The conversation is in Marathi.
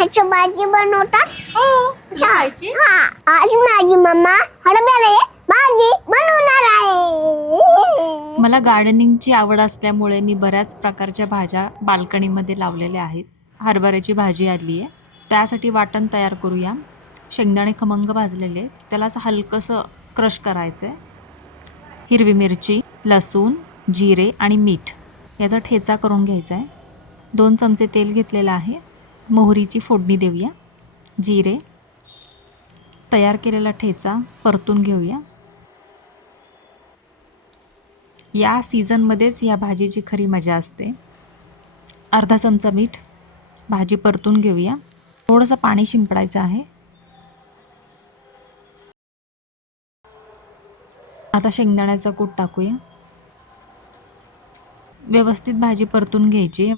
ह्याची भाजी बनवतात. हो, तुला खायची? हा, आज माझी मम्मा हरभरे भाजी बनवणार आहे. मला गार्डनिंगची आवड असल्यामुळे मी बऱ्याच प्रकारच्या भाज्या बाल्कनीमध्ये लावलेल्या आहेत. हरभऱ्याची भाजी आली आहे, त्यासाठी वाटण तयार करूया. शेंगदाणे खमंग भाजलेले आहेत, त्याला असं हलकंसं क्रश करायचं आहे. हिरवी मिरची, लसूण, जिरे आणि मीठ याचा ठेचा करून घ्यायचा आहे. 2 चमचे तेल घेतलेलं आहे. मोहरीची फोडणी देऊया. जिरे, तयार केलेला ठेचा परतून घेऊया. या सीझनमध्येच ह्या भाजीची खरी मजा असते. अर्धा चमचा मीठ, भाजी परतून घेऊया. थोडंसं पाणी शिंपडायचं आहे. आता शेंगदाण्याचा कूट टाकूया. व्यवस्थित भाजी परतून घ्यायची.